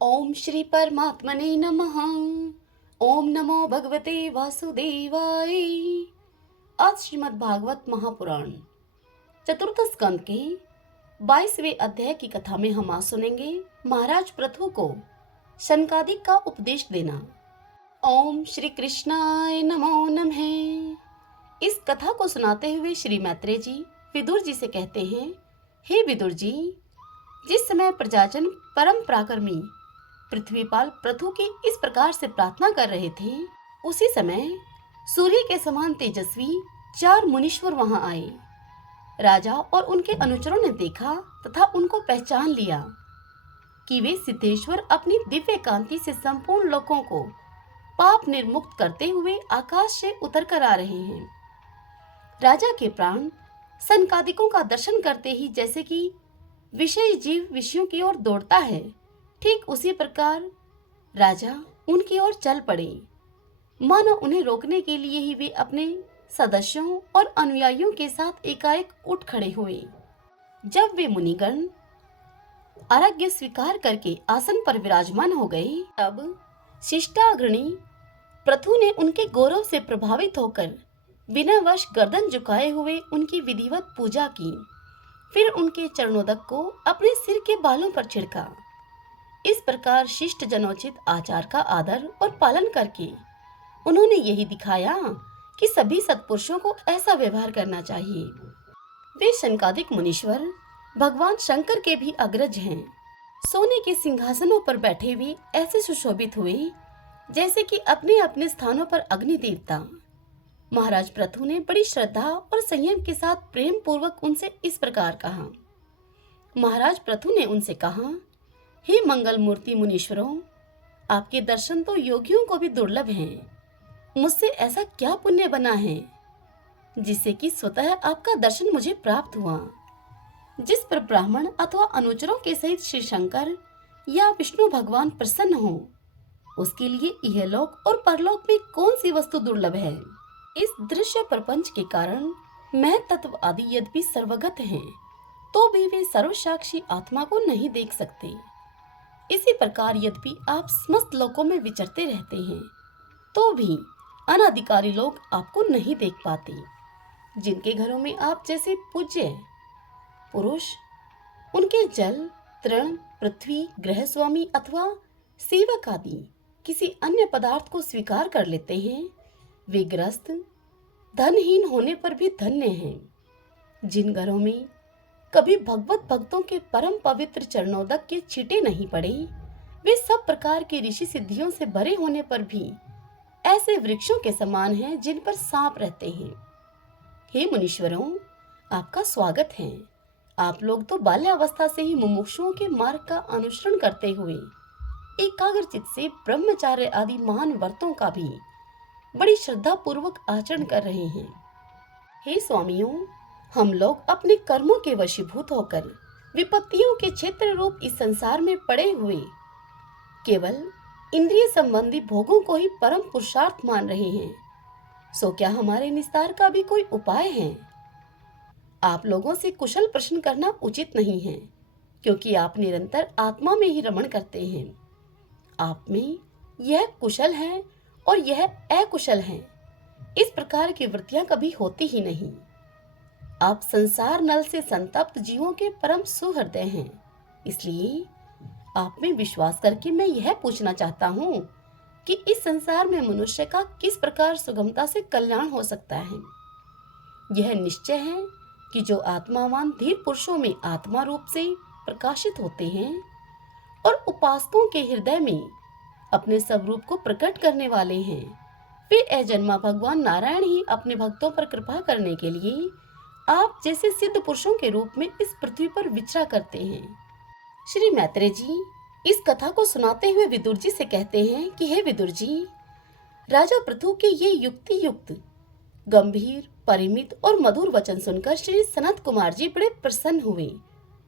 ओम श्री परमात्मने नमः। ओम नमो भगवते वासुदेवाय। आज श्रीमद् भागवत महापुराण चतुर्थ स्कंद के 22वें अध्याय की कथा में हम आज सुनेंगे महाराज पृथु को शनकादिक का उपदेश देना। ओम श्री कृष्णाय नमो नमः। इस कथा को सुनाते हुए श्री मैत्रेय जी विदुर जी से कहते हैं, हे विदुर जी, जिस समय प्रजाजन परम पराक्रमी पृथ्वीपाल पृथु की इस प्रकार से प्रार्थना कर रहे थे, उसी समय सूर्य के समान तेजस्वी 4 मुनीश्वर वहां आए। राजा और उनके अनुचरों ने देखा तथा उनको पहचान लिया कि वे सिद्धेश्वर अपनी दिव्य कांति से संपूर्ण लोकों को पाप निर्मुक्त करते हुए आकाश से उतर कर आ रहे हैं। राजा के प्राण सनकादिकों का दर्शन करते ही जैसे कि विषय जीव विषयों की ओर दौड़ता है, ठीक उसी प्रकार राजा उनकी ओर चल पड़े, मानो उन्हें रोकने के लिए ही वे अपने सदस्यों और अनुयायियों के साथ एकाएक उठ खड़े हुए। जब वे मुनिगण आरोग्य स्वीकार करके आसन पर विराजमान हो गए, तब शिष्टाग्रणी पृथु ने उनके गौरव से प्रभावित होकर विनयवश गर्दन झुकाए हुए उनकी विधिवत पूजा की। फिर उनके चरणोदक को अपने सिर के बालों पर छिड़का। इस प्रकार शिष्ट जनोचित आचार का आदर और पालन करके उन्होंने यही दिखाया कि सभी सत्पुरुषों को ऐसा व्यवहार करना चाहिए। वे शनकादिक मुनीश्वर भगवान शंकर के भी अग्रज हैं। सोने के सिंहासनों पर बैठे हुए ऐसे सुशोभित हुए जैसे कि अपने अपने स्थानों पर अग्नि देवता। महाराज पृथु ने बड़ी श्रद्धा और संयम के साथ प्रेम पूर्वक उनसे इस प्रकार कहा। महाराज पृथु ने उनसे कहा, हे मंगल मूर्ति मुनीश्वरों, आपके दर्शन तो योगियों को भी दुर्लभ हैं। मुझसे ऐसा क्या पुण्य बना है जिससे कि स्वतः आपका दर्शन मुझे प्राप्त हुआ। जिस पर ब्राह्मण अथवा अनुचरों के सहित श्री शंकर या विष्णु भगवान प्रसन्न हो, उसके लिए इहलोक और परलोक में कौन सी वस्तु दुर्लभ है। इस दृश्य प्रपंच के कारण मैं तत्व आदि यद्यपि सर्वगत हैं, तो भी वे सर्वसाक्षी आत्मा को नहीं देख सकते। इसी प्रकार यद्यपि आप समस्त लोकों में विचरते रहते हैं, तो भी अनाधिकारी लोग आपको नहीं देख पाते। जिनके घरों में आप जैसे पूज्य पुरुष उनके जल, तृण, पृथ्वी, गृह स्वामी अथवा सेवक आदि किसी अन्य पदार्थ को स्वीकार कर लेते हैं, वे ग्रस्त धनहीन होने पर भी धन्य हैं। जिन घरों में कभी भगवत भक्तों के परम पवित्र चरणोदक के छींटे नहीं पड़े, वे सब प्रकार की ऋषि सिद्धियों से भरे होने पर भी ऐसे वृक्षों के समान हैं जिन पर सांप रहते हैं। हे मुनीश्वरों, आपका स्वागत है। आप लोग तो बाल्यावस्था से ही मुमुक्षुओं के मार्ग का अनुसरण करते हुए एकाग्रचित से ब्रह्मचार्य आदि महान व्रतों का भी बड़ी श्रद्धा पूर्वक आचरण कर रहे हैं। हे स्वामियों, हम लोग अपने कर्मों के वशीभूत होकर विपत्तियों के क्षेत्र रूप इस संसार में पड़े हुए केवल इंद्रिय संबंधी भोगों को ही परम पुरुषार्थ मान रहे हैं। सो क्या हमारे निस्तार का भी कोई उपाय है? आप लोगों से कुशल प्रश्न करना उचित नहीं है, क्योंकि आप निरंतर आत्मा में ही रमण करते हैं। आप में यह कुशल है और यह अकुशल है, इस प्रकार की वृत्तियां कभी होती ही नहीं। आप संसार नल से संतप्त जीवों के परम सुहृदय हैं। इसलिए आप में विश्वास करके मैं यह पूछना चाहता हूँ कि इस संसार में मनुष्य का किस प्रकार सुगमता से कल्याण हो सकता है। यह निश्चय है कि जो आत्मावान धीर पुरुषों में आत्मा रूप से प्रकाशित होते हैं और उपासकों के हृदय में अपने स्वरूप को प्रकट करने वाले हैं, वे अजन्मा भगवान नारायण ही अपने भक्तों पर कृपा करने के लिए आप जैसे सिद्ध पुरुषों के रूप में इस पृथ्वी पर विचरा करते हैं। श्री मैत्रेय जी इस कथा को सुनाते हुए विदुर जी से कहते हैं कि हे विदुर जी, राजा पृथु के ये युक्ति युक्त गंभीर, परिमित और मधुर वचन सुनकर श्री सनत कुमार जी बड़े प्रसन्न हुए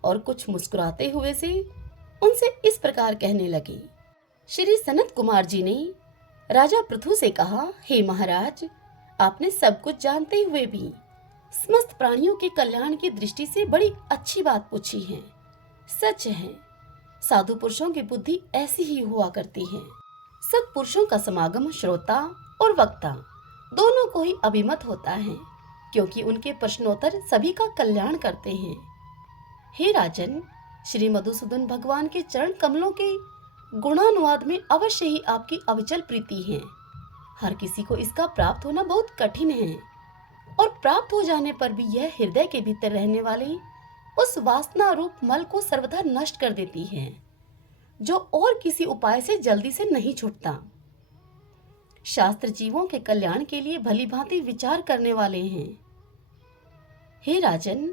और कुछ मुस्कुराते हुए से उनसे इस प्रकार कहने लगे। श्री सनत कुमार जी ने राजा पृथु से कहा, हे महाराज, आपने सब कुछ जानते हुए भी समस्त प्राणियों के कल्याण की दृष्टि से बड़ी अच्छी बात पूछी है। सच है, साधु पुरुषों की बुद्धि ऐसी ही हुआ करती है। सत्पुरुषों का समागम श्रोता और वक्ता दोनों को ही अभिमत होता है, क्योंकि उनके प्रश्नोत्तर सभी का कल्याण करते हैं। हे राजन, श्री मधुसूदन भगवान के चरण कमलों के गुणानुवाद में अवश्य ही आपकी अविचल प्रीति है। हर किसी को इसका प्राप्त होना बहुत कठिन है, और प्राप्त हो जाने पर भी यह हृदय के भीतर रहने वाली उस वासना रूप मल को सर्वथा नष्ट कर देती है, जो और किसी उपाय से जल्दी से नहीं छूटता। शास्त्र जीवों के कल्याण के लिए भली भांति विचार करने वाले हैं। हे राजन,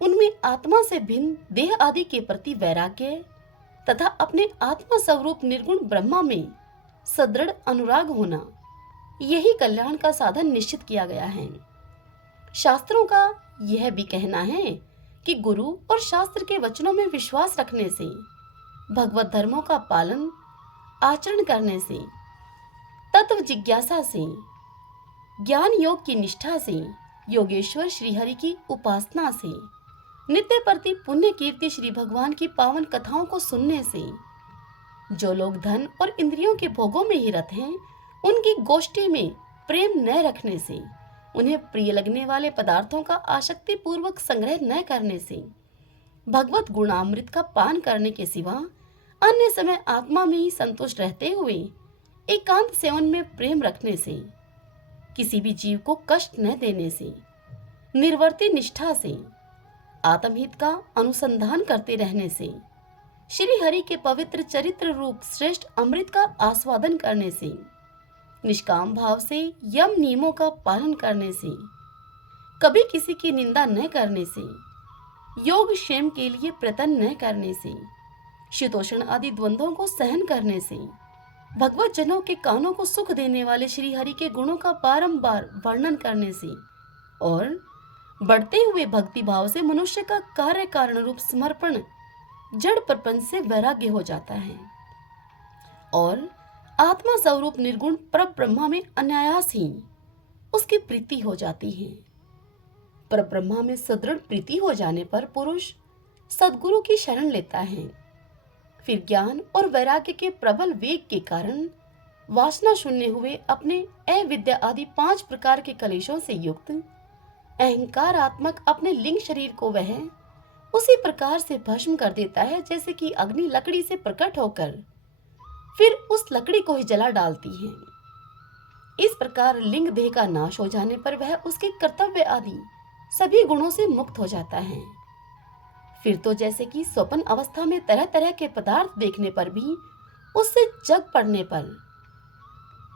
उनमें आत्मा से भिन्न देह आदि के प्रति वैराग्य तथा अपने आत्मा स्वरूप निर्गुण ब्रह्मा में सदृढ़ अनुराग होना, यही कल्याण का साधन निश्चित किया गया है। शास्त्रों का यह भी कहना है कि गुरु और शास्त्र के वचनों में विश्वास रखने से, भगवत धर्मों का पालन आचरण करने से, तत्व जिज्ञासा से, ज्ञान योग की निष्ठा से, योगेश्वर श्रीहरि की उपासना से, नित्य प्रति पुण्य कीर्ति श्री भगवान की पावन कथाओं को सुनने से, जो लोग धन और इंद्रियों के भोगों में ही रत हैं, उनकी गोष्ठी में प्रेम न रखने से, उन्हें प्रिय लगने वाले पदार्थों का आसक्ति पूर्वक संग्रह न करने से, भगवत गुणामृत का पान करने के सिवा अन्य समय आत्मा में ही संतुष्ट रहते हुए एकांत सेवन में प्रेम रखने से, किसी भी जीव को कष्ट न देने से, निर्वर्ती निष्ठा से, आत्महित का अनुसंधान करते रहने से, श्री हरि के पवित्र चरित्र रूप श्रेष्ठ अमृत का आस्वादन करने से, निष्काम भाव से यम नियमों का पालन करने से, कभी किसी की निंदा न करने से, योग क्षेम के लिए प्रयत्न न करने से, शीतोष्ण आदि द्वंद्वों को सहन करने से, भगवत जनों के कानों को सुख देने वाले श्री हरि के गुणों का बारंबार वर्णन करने से, और बढ़ते हुए भक्ति भाव से मनुष्य का कार्य कारण रूप समर्पण जड़ प्रपंच से वैराग्य हो जाता है, और आत्मा स्वरूप निर्गुण पर ब्रह्मा में अनायास ही उसकी प्रीति हो जाती है। पर ब्रह्मा में सदृढ़ प्रीति हो जाने पर पुरुष सद्गुरु की शरण लेता है। फिर ज्ञान और वैराग्य के प्रबल वेग के कारण वासना शून्य हुए अपने अविद्या आदि 5 प्रकार के कलेशों से युक्त अहंकारात्मक अपने लिंग शरीर को वह उसी प्रकार से भस्म कर देता है, जैसे कि अग्नि लकड़ी से प्रकट होकर फिर उस लकड़ी को ही जला डालती है। इस प्रकार लिंग देह का नाश हो जाने पर वह उसके कर्तव्य आदि सभी गुणों से मुक्त हो जाता है। फिर तो जैसे कि स्वप्न अवस्था में तरह तरह के पदार्थ देखने पर भी उससे जग पड़ने पर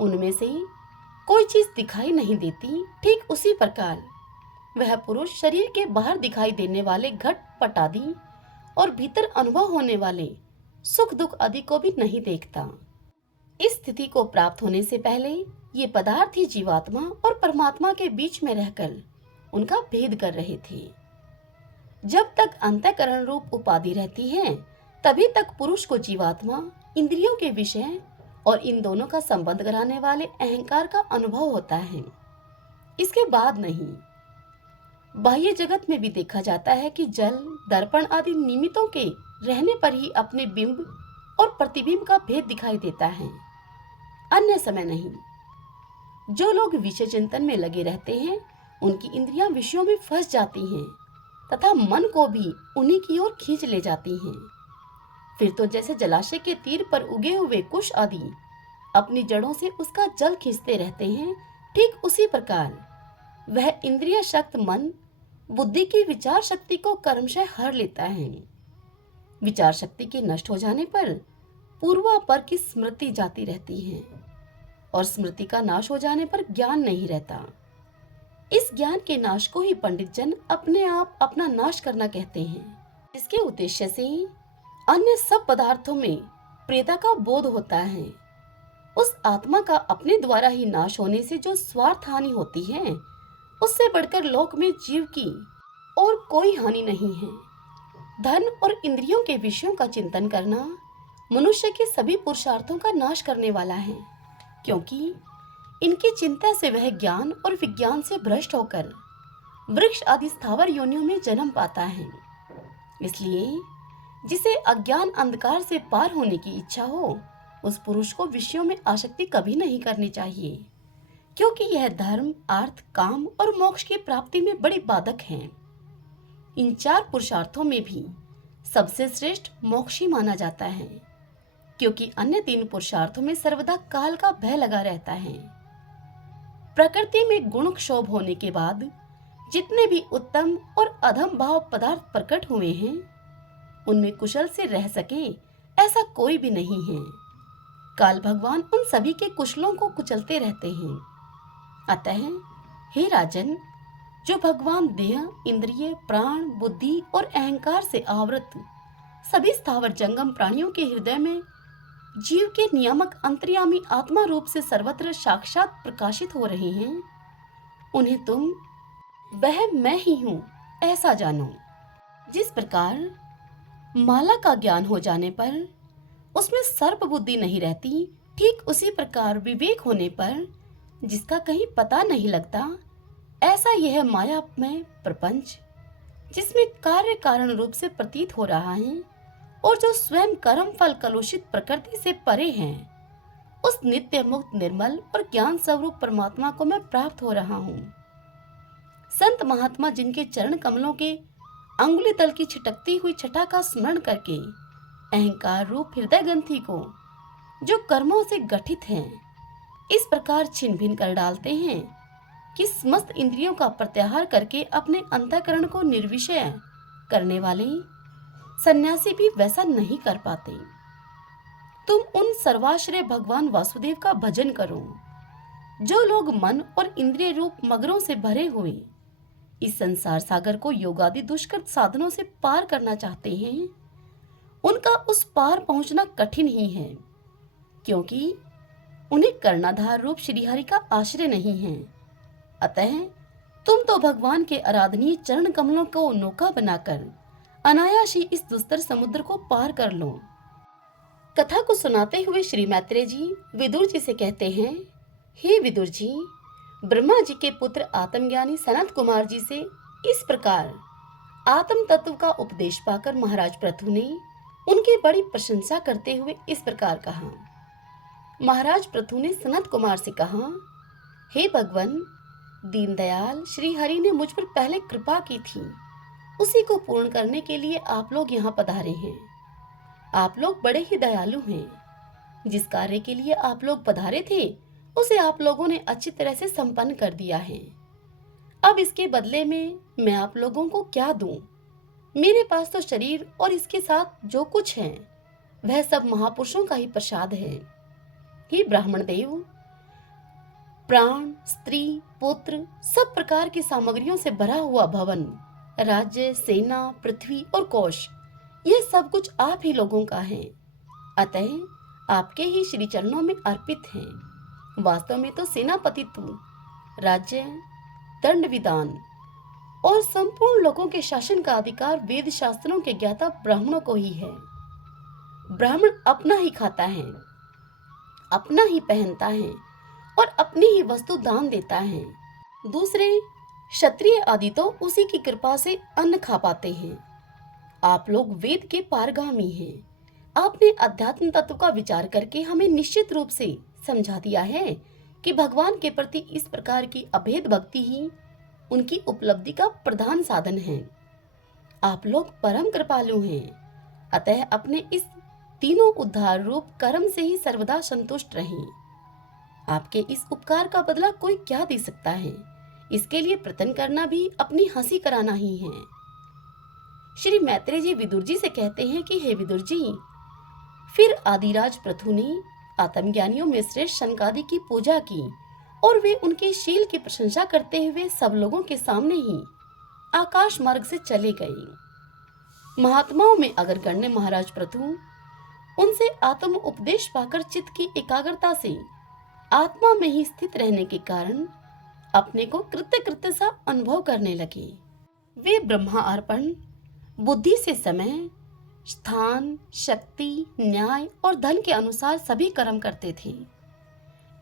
उनमें से कोई चीज दिखाई नहीं देती, ठीक उसी प्रकार वह पुरुष शरीर के बाहर दिखाई देने वाले घट पट आदि और भीतर अनुभव होने वाले सुख दुख आदि को भी नहीं देखता। इस स्थिति को प्राप्त होने से पहले ये पदार्थ ही जीवात्मा और परमात्मा के बीच में रहकर उनका भेद कर रहे थे। जब तक अंतःकरण रूप उपाधि रहती है, तभी तक पुरुष को जीवात्मा, इंद्रियों के विषय और इन दोनों का संबंध कराने वाले अहंकार का अनुभव होता है। इसके बाद नहीं। बाह्य जगत में भी देखा जाता है कि जल, दर्पण आदि निमित्तों के रहने पर ही अपने बिंब और प्रतिबिंब का भेद दिखाई देता है, अन्य समय नहीं। जो लोग विषय चिंतन में लगे रहते हैं, उनकी इंद्रियां विषयों में फंस जाती हैं तथा मन को भी उन्हीं की ओर खींच ले जाती हैं। फिर तो जैसे जलाशय के तीर पर उगे हुए कुश आदि अपनी जड़ों से उसका जल खींचते रहते हैं, ठीक उसी प्रकार वह इंद्रिय शक्त मन बुद्धि की विचार शक्ति को कर्मशः हर लेता है। विचार शक्ति के नष्ट हो जाने पर पूर्वापर की स्मृति जाती रहती है, और स्मृति का नाश हो जाने पर ज्ञान नहीं रहता। इस ज्ञान के नाश को ही पंडित जन अपने आप अपना नाश करना कहते हैं। इसके उद्देश्य से अन्य सब पदार्थों में प्रियता का बोध होता है। उस आत्मा का अपने द्वारा ही नाश होने से जो स्वार्थ हानि होती है, उससे बढ़कर लोक में जीव की और कोई हानि नहीं है। धन और इंद्रियों के विषयों का चिंतन करना मनुष्य के सभी पुरुषार्थों का नाश करने वाला है, क्योंकि इनकी चिंता से वह ज्ञान और विज्ञान से भ्रष्ट होकर वृक्ष आदि स्थावर योनियों में जन्म पाता है। इसलिए जिसे अज्ञान अंधकार से पार होने की इच्छा हो, उस पुरुष को विषयों में आसक्ति कभी नहीं करनी चाहिए, क्योंकि यह धर्म, अर्थ, काम और मोक्ष की प्राप्ति में बड़ी बाधक हैं। इन 4 पुरुषार्थों में भी सबसे श्रेष्ठ मोक्ष ही माना जाता है, क्योंकि अन्य 3 पुरुषार्थों में सर्वदा काल का भय लगा रहता है। प्रकृति में गुण क्षोभ होने के बाद जितने भी उत्तम और अधम भाव पदार्थ प्रकट हुए हैं, उनमें कुशल से रह सके ऐसा कोई भी नहीं है। काल भगवान उन सभी के कुशलों को कुचलते रहते हैं। अतः हे राजन, जो भगवान देह, इंद्रिय, प्राण, बुद्धि और अहंकार से आवृत सभी स्थावर जंगम प्राणियों के हृदय में जीव के नियामक अंतर्यामी आत्मा रूप से सर्वत्र साक्षात प्रकाशित हो रहे हैं, उन्हें तुम वह मैं ही हूँ ऐसा जानो। जिस प्रकार माला का ज्ञान हो जाने पर उसमें सर्प बुद्धि नहीं रहती, ठीक उसी प्रकार विवेक होने पर जिसका कहीं पता नहीं लगता, ऐसा यह मायामय प्रपंच, जिसमें कार्य कारण रूप से प्रतीत हो रहा है और जो स्वयं कर्म फल कलुषित प्रकृति से परे हैं, उस नित्य मुक्त निर्मल और ज्ञान स्वरूप परमात्मा को मैं प्राप्त हो रहा हूँ। संत महात्मा जिनके चरण कमलों के अंगुली तल की छिटकती हुई छटा का स्मरण करके अहंकार रूप हृदय ग्रंथि को, जो कर्मों से गठित हैं, इस प्रकार छिन्न भिन्न कर डालते हैं कि समस्त इंद्रियों का प्रत्याहार करके अपने अंतःकरण को निर्विषय करने वाले सन्यासी भी वैसा नहीं कर पाते। तुम उन सर्वाश्रय भगवान वासुदेव का भजन करो। जो लोग मन और इंद्रिय रूप मगरों से भरे हुए इस संसार सागर को योगादि दुष्कृत साधनों से पार करना चाहते हैं, उनका उस पार पहुंचना कठिन ही है, क्योंकि उन्हें कर्णाधार रूप श्रीहरि का आश्रय नहीं है। अतः तुम तो भगवान के आराधनीय चरण कमलों को नौका बनाकर अनायास ही इस दुस्तर समुद्र को पार कर लो। कथा को सुनाते हुए श्री मैत्रेय जी विदुर जी से कहते हैं, हे विदुर जी, ब्रह्मा जी के पुत्र आत्मज्ञानी सनत कुमार जी से इस प्रकार आत्म तत्व का उपदेश पाकर महाराज पृथु ने उनकी बड़ी प्रशंसा करते हुए इस प्रकार कहा। महाराज पृथु ने सनत कुमार से कहा, हे भगवान, दीनदयाल श्री हरि ने मुझ पर पहले कृपा की थी, उसी को पूर्ण करने के लिए आप लोग यहाँ पधारे हैं। आप लोग बड़े ही दयालु हैं। जिस कार्य के लिए आप लोग पधारे थे, उसे आप लोगों ने अच्छी तरह से संपन्न कर दिया है। अब इसके बदले में मैं आप लोगों को क्या दूं? मेरे पास तो शरीर और इसके साथ जो कुछ है वह सब महापुरुषों का ही प्रसाद है। हे ब्राह्मण देव, प्राण, स्त्री, पुत्र, सब प्रकार की सामग्रियों से भरा हुआ भवन, राज्य, सेना, पृथ्वी और कोश, यह सब कुछ आप ही लोगों का है। अतः आपके ही श्री चरणों में अर्पित है। वास्तव में तो सेनापतित्व, राज्य, दंड विधान और संपूर्ण लोगों के शासन का अधिकार वेद शास्त्रों के ज्ञाता ब्राह्मणों को ही है। ब्राह्मण अपना ही खाता है, अपना ही पहनता है और अपनी ही वस्तु दान देता है। दूसरे क्षत्रिय आदि तो उसी की कृपा से अन्न खा पाते हैं। आप लोग वेद के पारगामी हैं। आपने अध्यात्म तत्व का विचार करके हमें निश्चित रूप से समझा दिया है कि भगवान के प्रति इस प्रकार की अभेद भक्ति ही उनकी उपलब्धि का प्रधान साधन है। आप लोग परम कृपालु हैं, अतः अपने इस तीनों उद्धार रूप कर्म से ही सर्वदा संतुष्ट रहें। आपके इस उपकार का बदला कोई क्या दे सकता है? इसके लिए प्रयत्न करना भी अपनी हंसी कराना ही है। श्री मैत्रेय जी विदुर जी से कहते हैं कि हे विदुर जी, फिर आदिराज पृथु ने आत्मज्ञानियों में श्रेष्ठ शनकादि की पूजा की और वे उनके शील की प्रशंसा करते हुए सब लोगों के सामने ही आकाश मार्ग से चले गए। महात्माओं में अगर गण्य महाराज पृथु उनसे आत्म उपदेश पाकर चित्त की एकाग्रता से आत्मा में ही स्थित रहने के कारण अपने को कृत्य कृत्य सा अनुभव करने लगे। वे ब्रह्मा अर्पण बुद्धि से समय, स्थान, शक्ति, न्याय और धन के अनुसार सभी कर्म करते थे।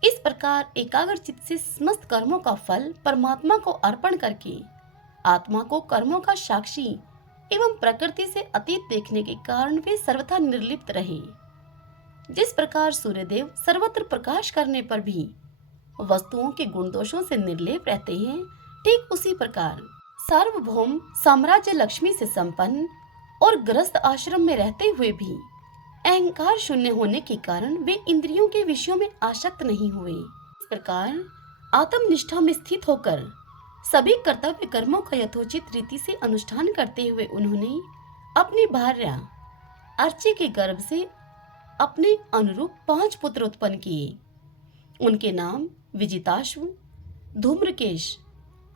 इस प्रकार एकाग्र चित्त से समस्त कर्मों का फल परमात्मा को अर्पण करके आत्मा को कर्मों का साक्षी एवं प्रकृति से अतीत देखने के कारण वे सर्वथा निर्लिप्त रहे। जिस प्रकार सूर्यदेव सर्वत्र प्रकाश करने पर भी वस्तुओं के गुण दोषों से निर्लेप रहते हैं, ठीक उसी प्रकार सार्वभौम साम्राज्य लक्ष्मी से संपन्न और ग्रस्त आश्रम में रहते हुए भी अहंकार शून्य होने के कारण वे इंद्रियों के विषयों में आसक्त नहीं हुए। इस प्रकार आत्मनिष्ठा में स्थित होकर सभी कर्तव्य कर्मों का यथोचित रीति से अनुष्ठान करते हुए उन्होंने अपनी भार्या अर्ची के गर्भ से अपने अनुरूप 5 पुत्र उत्पन्न किए। उनके नाम विजिताश्व, धूम्रकेश,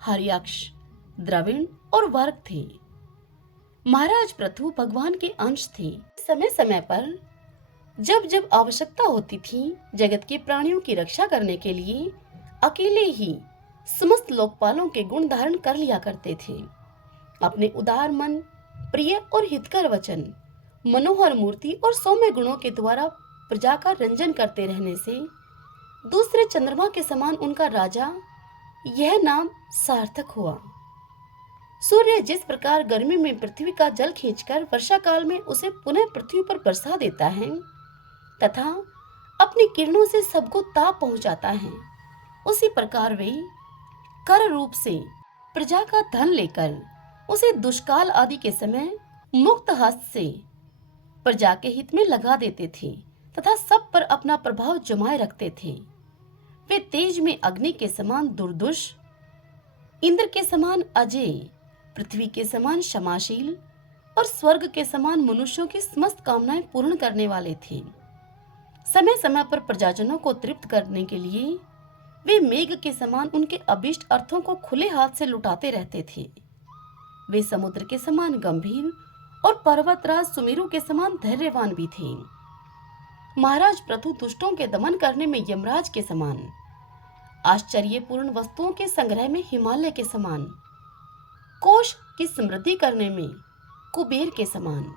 हर्याक्ष, द्रविण और वर्ग थे। महाराज पृथु भगवान के अंश थे। समय समय पर जब जब आवश्यकता होती थी, जगत के प्राणियों की रक्षा करने के लिए अकेले ही समस्त लोकपालों के गुण धारण कर लिया करते थे। अपने उदार मन, प्रिय और हितकर वचन, मनोहर मूर्ति और सौम्य गुणों के द्वारा प्रजा का रंजन करते रहने से दूसरे चंद्रमा के समान उनका राजा यह नाम सार्थक हुआ। सूर्य जिस प्रकार गर्मी में पृथ्वी का जल खींचकर वर्षा काल में उसे पुनः पृथ्वी पर बरसा देता है तथा अपनी किरणों से सबको ताप पहुंचाता है, उसी प्रकार वे कर रूप से प्रजा का धन लेकर उसे दुष्काल आदि के समय मुक्त हस्त से प्रजा के हित में लगा देते थे तथा सब पर अपना प्रभाव जमाए रखते थे। वे तेज में अग्नि के समान दुर्दुष, इंद्र के समान अजय, पृथ्वी के समान क्षमाशील और स्वर्ग के समान मनुष्यों की समस्त कामनाएं पूर्ण करने वाले थे। समय समय पर प्रजाजनों को तृप्त करने के लिए वे मेघ के समान उनके अभीष्ट अर्थों को खुले हाथ से लुटाते रहते थे। वे समुद्र के समान गंभीर और पर्वतराज सुमेरु के समान धैर्यवान भी थे। महाराज पृथु दुष्टों के दमन करने में यमराज के समान, आश्चर्यपूर्ण वस्तुओं के संग्रह में हिमालय के समान, कोष की समृद्धि करने में कुबेर के समान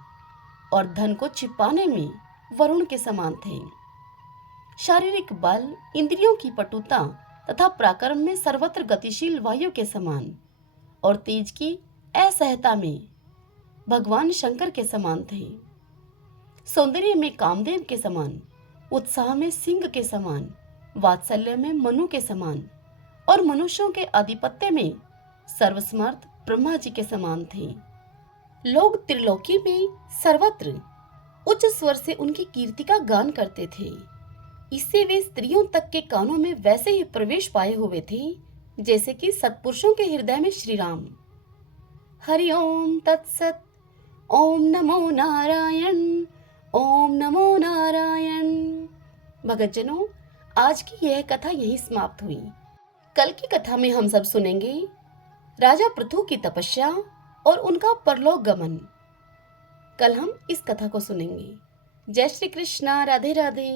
और धन को छिपाने में वरुण के समान थे। शारीरिक बल, इंद्रियों की पटुता तथा पराक्रम में सर्वत्र गतिशील वायु के समान और तेज की असहता में भगवान शंकर के समान थे। सौंदर्य में कामदेव के समान, उत्साह में सिंह के समान, वात्सल्य में मनु के समान और मनुष्यों के आधिपत्य में सर्वसमर्थ ब्रह्मा जी के समान थे। लोग त्रिलोकी में सर्वत्र उच्च स्वर से उनकी कीर्ति का गान करते थे। इससे वे स्त्रियों तक के कानों में वैसे ही प्रवेश पाए हुए थे जैसे कि सत्पुरुषों के हृदय में श्री राम। हरि ओम तत्सत। ओम नमो नारायण। ओम नमो नारायण। भगतजनों, आज की यह कथा यहीं समाप्त हुई। कल की कथा में हम सब सुनेंगे राजा पृथु की तपस्या और उनका परलोक गमन। कल हम इस कथा को सुनेंगे। जय श्री कृष्णा। राधे राधे।